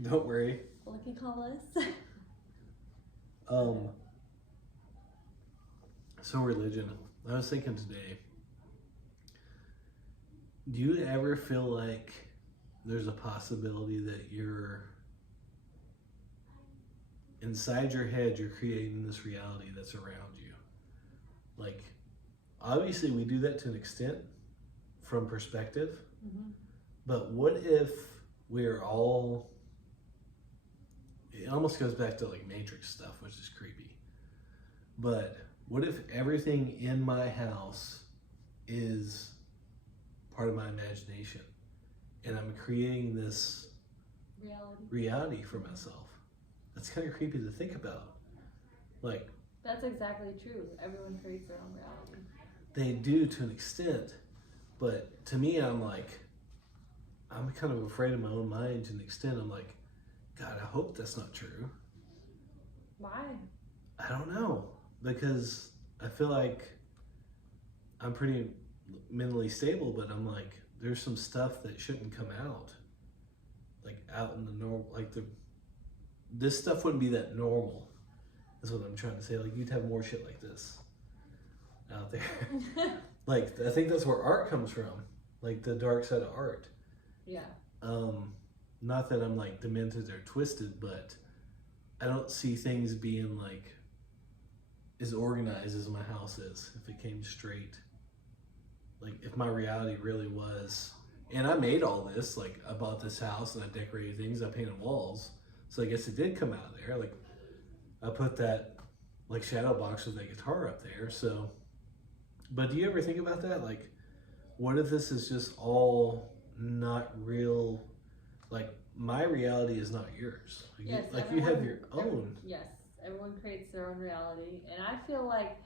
Don't worry. What can you call us? So religion. I was thinking today, do you ever feel like there's a possibility that you're inside your head, you're creating this reality that's around you? Like, obviously, we do that to an extent from perspective, but what if we're all, it almost goes back to like Matrix stuff, which is creepy, but what if everything in my house is part of my imagination and I'm creating this reality for myself? That's kind of creepy to think about. Like, that's exactly true. Everyone creates their own reality. They do to an extent, but to me, I'm kind of afraid of my own mind to an extent. I'm like, God, I hope that's not true. Why? I don't know, because I feel like I'm pretty mentally stable, but I'm like, there's some stuff that shouldn't come out, like out in the normal, like this stuff wouldn't be that normal. Is what I'm trying to say. Like, you'd have more shit like this out there. Like, I think that's where art comes from, like the dark side of art. Yeah. Not that I'm like demented or twisted, but I don't see things being like as organized as my house is if it came straight. Like, if my reality really was, and I made all this, like I bought this house and I decorated things, I painted walls, so I guess it did come out of there. Like, I put that like shadow box with that guitar up there. So, but do you ever think about that? Like, what if this is just all not real? Like, my reality is not yours. Like, yes, you have your own. Yes, everyone creates their own reality, and I feel like,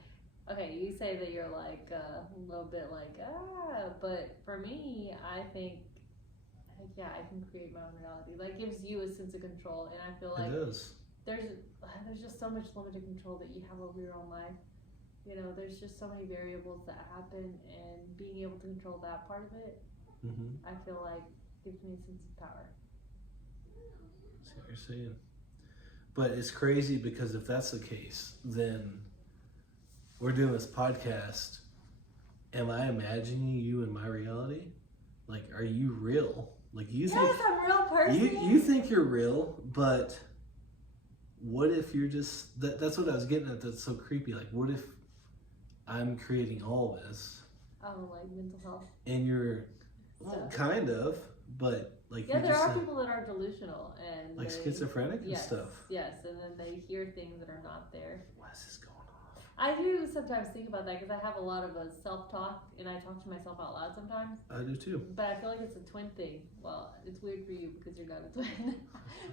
okay, you say that you're like a little bit like but for me, I think, yeah, I can create my own reality. Like, gives you a sense of control, and I feel like it does. There's just so much limited control that you have over your own life. You know, there's just so many variables that happen, and being able to control that part of it, I feel like gives me a sense of power. See what you're saying. But it's crazy, because if that's the case, then we're doing this podcast. Am I imagining you in my reality? Like, are you real? Like, you think I'm a real person. You think you're real, but what if you're just that's what I was getting at. That's so creepy. Like, what if I'm creating all this? Oh, like mental health. And you're kind of, but like, yeah, there are people that are delusional and like schizophrenic and stuff. Yes, and then they hear things that are not there. What is this going on? I do sometimes think about that, because I have a lot of self-talk, and I talk to myself out loud sometimes. I do too. But I feel like it's a twin thing. Well, it's weird for you because you're not a twin.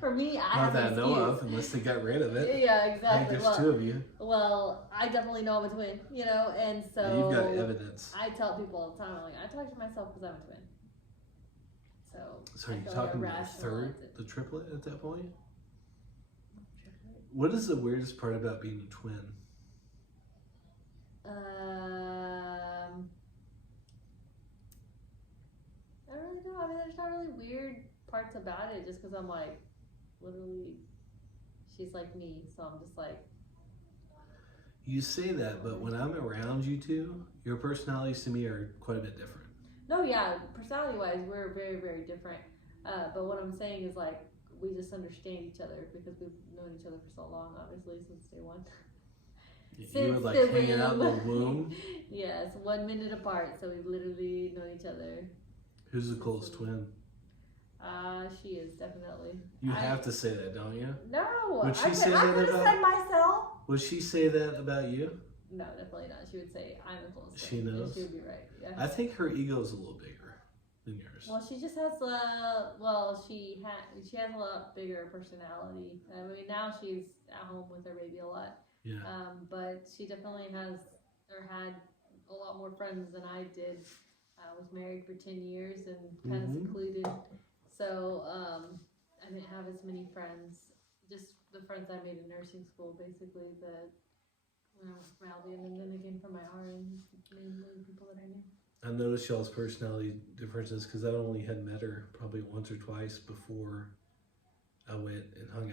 For me, I not have that I know of, unless they got rid of it. Yeah, exactly. I think there's two of you. Well, I definitely know I'm a twin, you know, and so yeah, you've got evidence. I tell people all the time, I'm like, I talk to myself because I'm a twin. So are you talking about the triplet at that point? What is the weirdest part about being a twin? I don't really know. I mean, there's not really weird parts about it, just because I'm like, literally, she's like me, so I'm just like. You say that, but when I'm around you two, your personalities to me are quite a bit different. No, yeah, personality-wise, we're very, very different. But what I'm saying is, like, we just understand each other because we've known each other for so long, obviously, since day one. You were like hanging out in the womb? Yes, 1 minute apart, so we've literally known each other. Who's the coolest twin? She is, definitely. You have to say that, don't you? No! Would she say that about said myself? Would she say that about you? No, definitely not. She would say, I'm the coolest twin. She knows? She would be right, yeah. I think her ego is a little bigger than yours. Well, she just has she has a lot bigger personality. I mean, now she's at home with her baby a lot. Yeah. But she definitely has, or had, a lot more friends than I did. I was married for 10 years and kind of secluded. So, I didn't have as many friends. Just the friends I made in nursing school, basically, when I was from Albion, and then again from my RN, mainly people that I knew. I noticed y'all's personality differences because I only had met her probably once or twice before I went and hung